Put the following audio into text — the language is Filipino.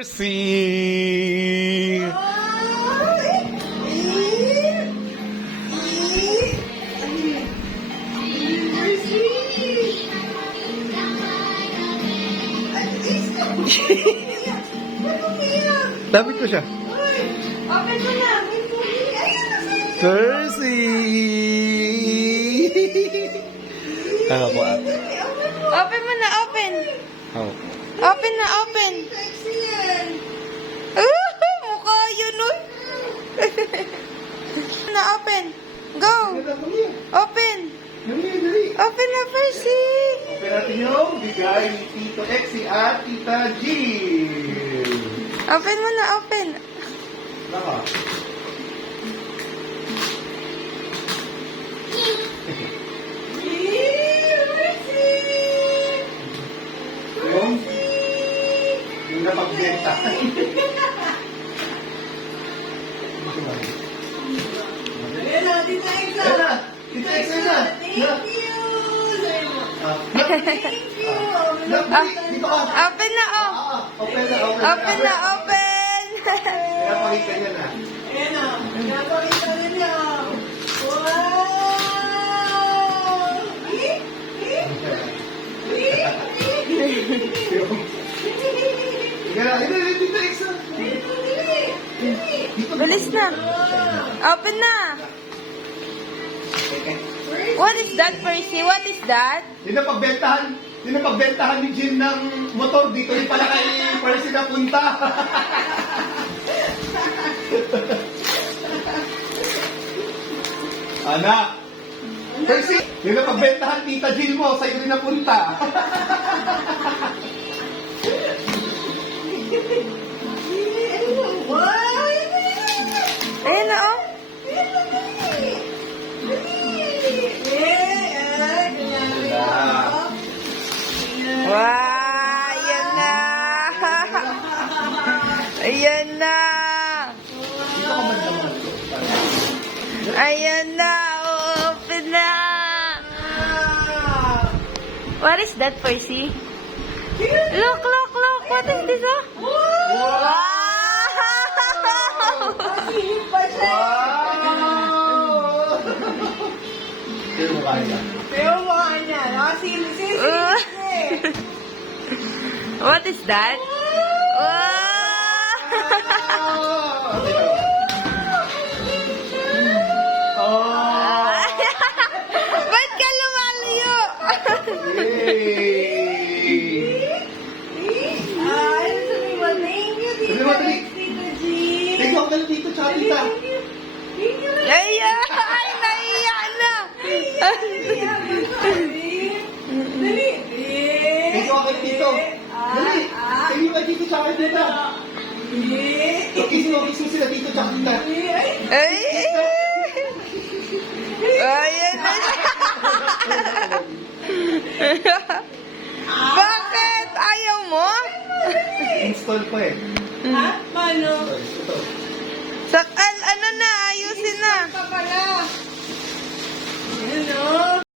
Percy! Dapat ko siya. Open mo na. Percy! Ano po ah? Open mo na, open. Oh. Open na, open. Mukha yun, nun. Na, open. Go. Open. Open na, Percy. Open natin yung bigay ni Tito Exy at Tita G. Open mo na, open. Naka. Yung napagbenta. Ayan na, Tita Exa. Ayan na! Tita Exy na! Thank you. Thank you. Dito ka! Open na, oh. Open na, Open na, open. Kaya pakita niya na. Ayan na. Napakita na niya. Wow. Tita Exy! Bilis na. Open na. What is that, Percy? What is that? Yun ang pagbentahan ni Jin ng motor dito. Yung pala kay Percy na punta. Anak! Percy! Yun ang pagbentahan Tita Jin mo. Sa'yo rin na punta. Ayan na, oh. Wow, ayan na. Ayan na. Ayan na. Open na. What is that, Percy? Look, look, look. What is this, oh? Wow! Pero mukha niya. Pero mukha niya. Nakasili-sili. What is that? Wow! Ba't ka lumalayo? Ay, sabi mo, thank you, Tito G. Thank you, Uncle Tito, tsaka Tita. Ay, naiya na. Thank you, Uncle Tito. Dali. Thank you, kay Tito, tsaka Tita. Kissing sila Tito, tsaka Tita. Ay! Ayan na. Bakit? Ayaw mo? Install ko eh. Ha? Paano? Ito. Sakal, ano na? Ayusin na.